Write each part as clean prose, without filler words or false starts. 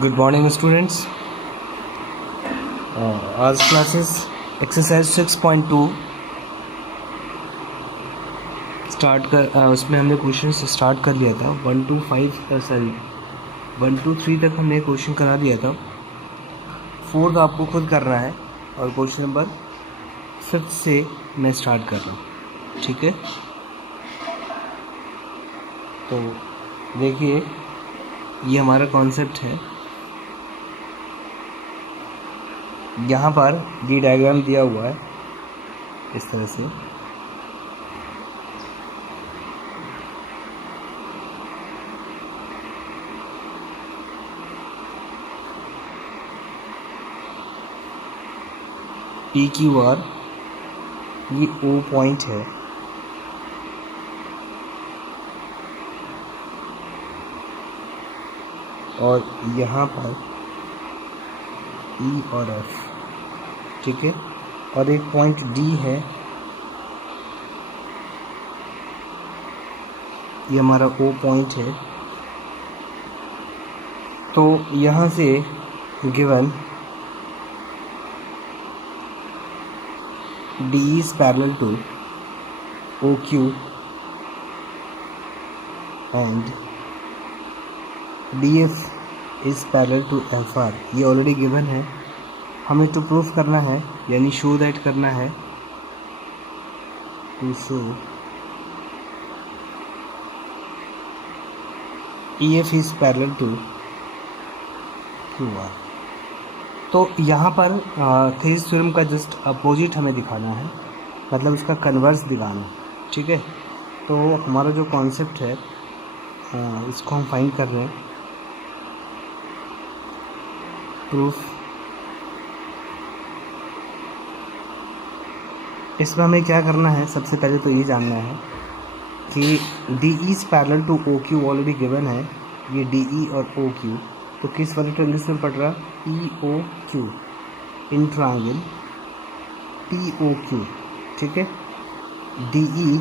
Good morning students. आज classes exercise 6.2 start कर उसमें हमने क्वेश्चन स्टार्ट कर लिया था। 1 to 3 तक हमने क्वेश्चन करा दिया था। 4th आपको खुद करना है और क्वेश्चन नंबर 5th से मैं स्टार्ट कर रहा हूँ, ठीक है। तो देखिए, ये हमारा कॉन्सेप्ट है। यहाँ पर ये डायग्राम दिया हुआ है इस तरह से। पी क्यू आर, ये ओ पॉइंट है और यहाँ पर ई और एफ, ठीक है। और एक पॉइंट डी है, ये हमारा ओ पॉइंट है। तो यहाँ से given D is parallel to O Q and D F is parallel to F R, ये ऑलरेडी गिवन है। हमें टू प्रूफ करना है, यानी शो दैट करना है, to show E F is parallel to Q R. तो यहाँ पर थेरिस थ्योरम का जस्ट अपोजिट हमें दिखाना है, मतलब उसका कन्वर्स दिखाना है, ठीक है। तो हमारा जो कॉन्सेप्ट है इसको हम फाइंड कर रहे हैं। प्रूफ, इसमें हमें क्या करना है, सबसे पहले तो ये जानना है कि D is parallel to O Q already given है। ये डी ई और ओ क्यू तो किस वाले ट्रायंगल में पड़ रहा, E O Q, in triangle P O Q, ठीक है। D E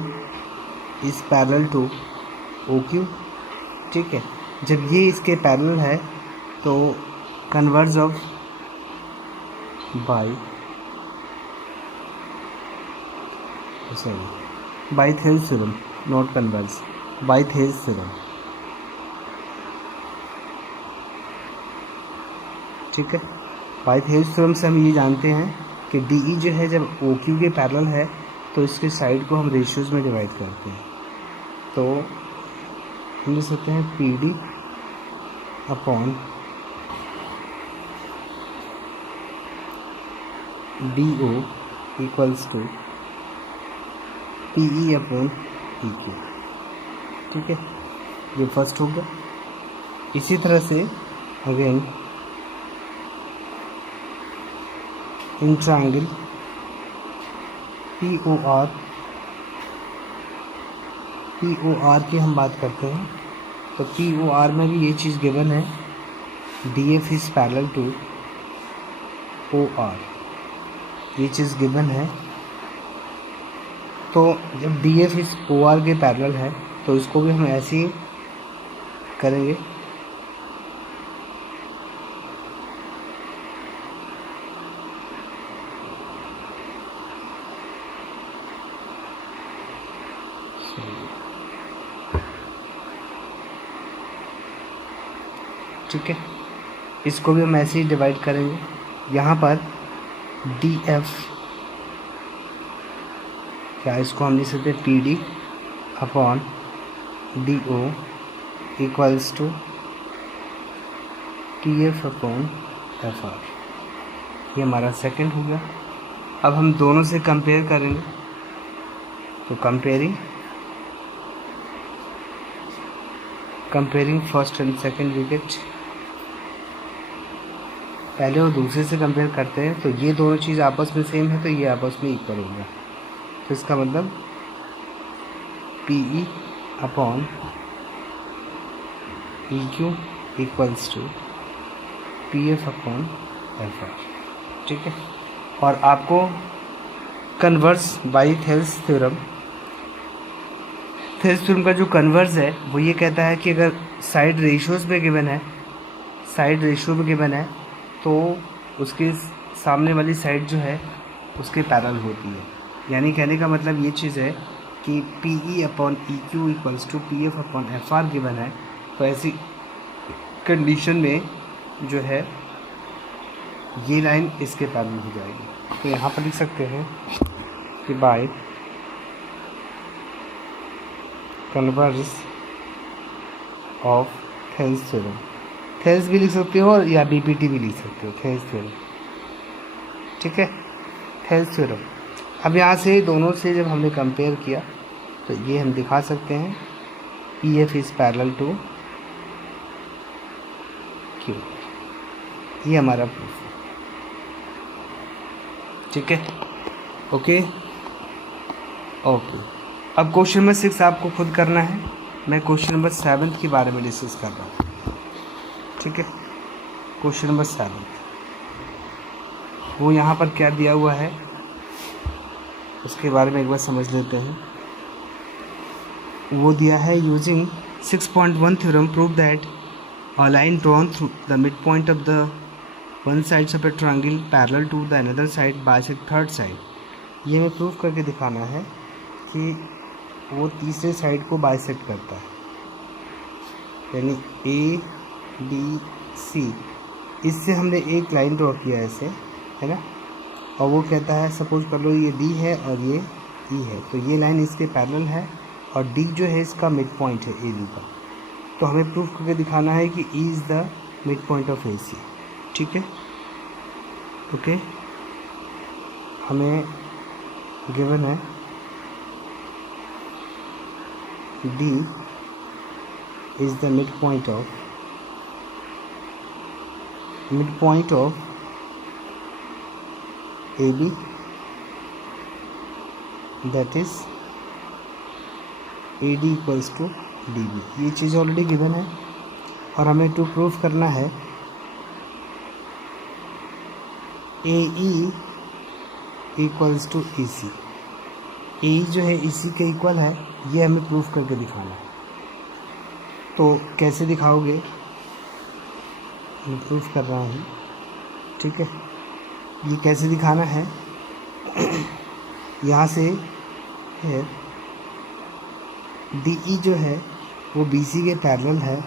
is parallel to O Q, ठीक है। जब ये इसके पैरेलल है तो converse of by Thales theorem, not converse, by Thales theorem, ठीक है। बाय थेरिस थ्योरम से हम ये जानते हैं कि डी ई जो है जब ओ क्यू के पैरेलल है तो इसके साइड को हम रेशियोज में डिवाइड करते हैं। तो हम लिख सकते हैं P D upon D O equals to P E upon P Q, ठीक है। ये फर्स्ट होगा। इसी तरह से again in triangle P O R की हम बात करते हैं। तो पी ओ आर में भी ये चीज़ गिवन है, D F is parallel to O R, ये चीज़ गिवन है। तो जब डी एफ इस ओ आर के पैरेलल है तो इसको भी हम ऐसे ही करेंगे। ठीक है, इसको भी हम ऐसे ही डिवाइड करेंगे। यहाँ पर डी एफ, क्या इसको हम लिख सकते हैं P D upon D O equals to T F upon F R, ये हमारा सेकंड हो गया। अब हम दोनों से कंपेयर करेंगे। तो comparing first and second wicket, पहले और दूसरे से कंपेयर करते हैं। तो ये दोनों चीज़ आपस में सेम है तो ये आपस में इक्वल हो गया। तो इसका मतलब P E upon E Q equals to P F upon F R, ठीक है। और आपको converse by Thales theorem, Thales theorem का जो कन्वर्स है वो ये कहता है कि अगर साइड रेशियोज में गिवन है, साइड रेशियो में गिवन है तो उसके सामने वाली साइड जो है उसके पैरेलल होती है। यानी कहने का मतलब ये चीज़ है कि P E upon E Q equals to P F upon F R given है, तो ऐसी कंडीशन में जो है ये लाइन इसके पैरेलल हो जाएगी। तो यहाँ पर लिख सकते हैं कि by converse of Thales theorem, Thales भी लिख सकते हो और या बीपीटी भी लिख सकते हो, थेल्स थ्योरम, ठीक है, थेल्स थ्योरम। अब यहाँ से दोनों से जब हमने कंपेयर किया तो ये हम दिखा सकते हैं P F is parallel to Q, ये हमारा प्रूफ है, ठीक है, ओके ओके। अब क्वेश्चन नंबर 6 आपको खुद करना है, मैं क्वेश्चन नंबर 7 के बारे में डिस्कस कर रहा हूँ, ठीक है। क्वेश्चन नंबर 7 वो यहाँ पर क्या दिया हुआ है उसके बारे में एक बार समझ लेते हैं। वो दिया है using 6.1 theorem prove that a line drawn through the midpoint of the one sides of a triangle parallel to the another side bisect third side। ये हमें प्रूव करके दिखाना है कि वो तीसरे साइड को बाइसेक्ट करता है, यानी ए डी सी, इससे हमने एक लाइन ड्रॉ किया है ऐसे, है ना, और वो कहता है सपोज कर लो ये डी है और ये ई है, तो ये लाइन इसके पैरेलल है और डी जो है इसका मिड पॉइंट है ए डी का। तो हमें प्रूफ करके दिखाना है कि E is the mid point of A C, ठीक है, ओके। हमें गिवन है D is the mid point of A B, that is A D equals to D B. ये चीज़ ऑलरेडी गिवन है और हमें टू प्रूफ करना है ए ई इक्वल्स टू ई सी, ए जो है ई सी के इक्वल है, ये हमें प्रूफ करके दिखाना है। तो कैसे दिखाओगे, मैं प्रूफ कर रहा हूँ, ठीक है। ये कैसे दिखाना है, यहाँ से है डी ई जो है वो बी सी के पैरेलल है,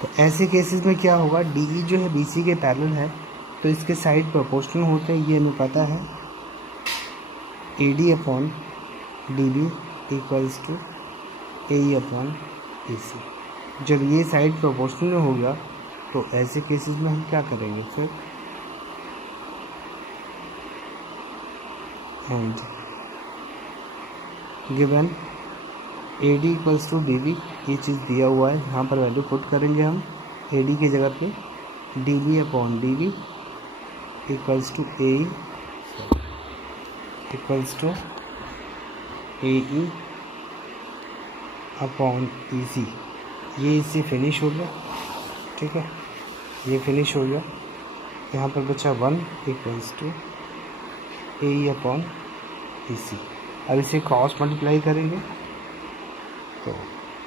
तो ऐसे केसेस में क्या होगा, डी ई जो है बी सी के पैरेलल है तो इसके साइड प्रोपोर्शनल होते हैं, ये हमें पता है। A D upon D B equals to A E upon A C. जब ये साइड प्रोपोर्शनल में होगा तो ऐसे केसेस में हम क्या करेंगे फिर, and given A D equals to D B, ये चीज़ दिया हुआ है, यहाँ पर वैल्यू पुट करेंगे हम ए डी की जगह पे, D B upon D B equals to A equals to A E upon E C. ये इससे फिनिश हो गया, ठीक है, ये फिनिश हो गया। यहाँ पर बचा 1 equals to A E upon E C. अब इसे क्रॉस मल्टीप्लाई करेंगे तो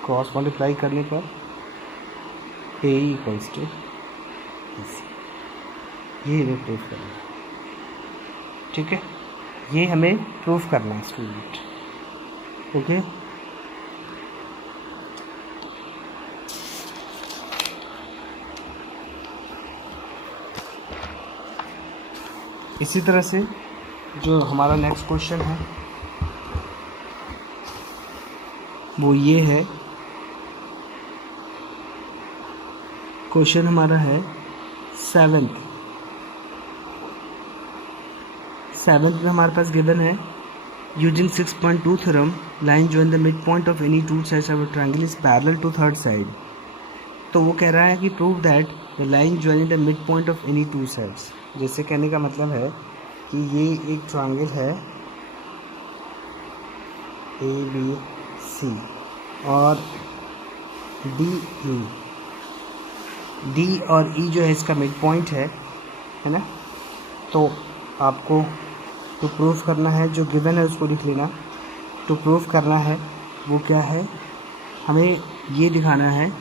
क्रॉस मल्टीप्लाई करने पर ए इक्वल्स टू ई सी, ये हमें प्रूफ करना है, ठीक है, ये हमें प्रूफ करना है स्टूडेंट, ओके। इसी तरह से जो हमारा नेक्स्ट क्वेश्चन है वो ये है, क्वेश्चन हमारा है 7th में हमारे पास गिवन है using 6.2 theorem line join the mid point of any two sides of a triangle is parallel to third side. तो वो कह रहा है कि prove that the line joining the mid point of any two sides. जैसे कहने का मतलब है कि ये एक ट्रायंगल है ए बी सी और डी और ई जो है इसका मिड पॉइंट है ना। तो आपको टू प्रूफ करना है, जो गिवन है उसको लिख लेना। टू प्रूफ करना है वो क्या है, हमें ये दिखाना है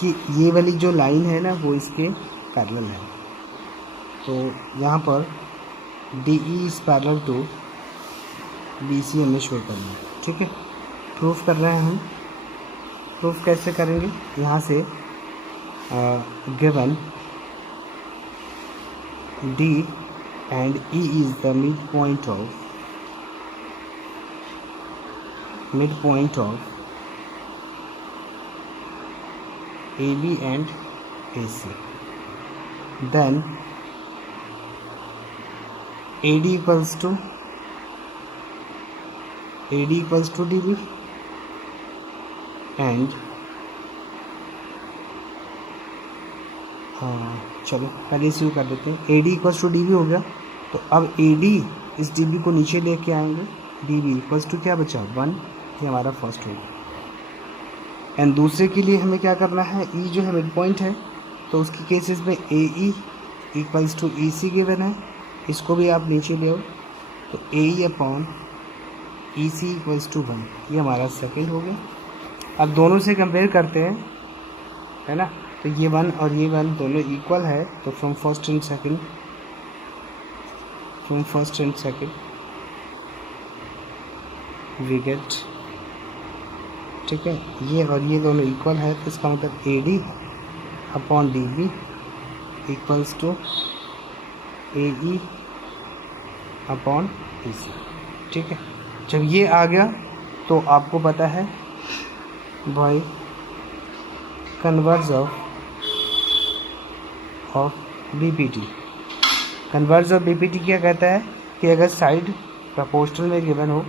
कि ये वाली जो लाइन है ना वो इसके पैरेलल है। तो यहाँ पर DE is parallel to BC हमें शो करना है, ठीक है। प्रूफ कर रहे हैं हम। प्रूफ कैसे करेंगे? यहाँ से given D and E is the midpoint of AB and AC. Then AD equals to DB and चलो पहले शुरू कर देते हैं। AD इक्वल्स टू DB हो गया, तो अब AD इस DB को नीचे लेके आएंगे। DB इक्वल्स टू क्या बचा? 1। ये हमारा फर्स्ट होगा। एंड दूसरे के लिए हमें क्या करना है? E जो है मिड पॉइंट है, तो उसकी केसेस में AE equals to EC given है, इसको भी आप नीचे ले आओ, तो AE upon EC equals to 1। ये हमारा सेकेंड हो गया। अब दोनों से कंपेयर करते हैं, है ना। तो ये 1 और ये 1 दोनों इक्वल है, तो from first and second we get, ठीक है, ये और ये दोनों इक्वल है, तो इसका मतलब AD upon DB equals to AE upon EC, ठीक है। जब ये आ गया तो आपको पता है भाई converse of BPT। Converse of BPT क्या कहता है कि अगर साइड प्रोपोर्शनल में गिवन हो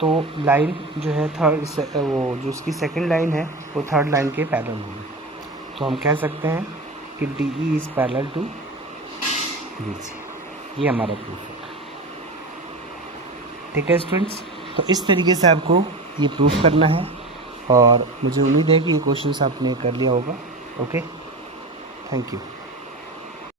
तो लाइन जो है थर्ड, वो जो उसकी सेकंड लाइन है वो थर्ड लाइन के पैरेलल होगी। तो हम कह सकते हैं कि DE is parallel to BC। ये हमारा प्रूफ है, ठीक है स्टूडेंट्स। तो इस तरीके से आपको ये प्रूफ करना है, और मुझे उम्मीद है कि ये क्वेश्चंस आपने कर लिया होगा। Okay, thank you.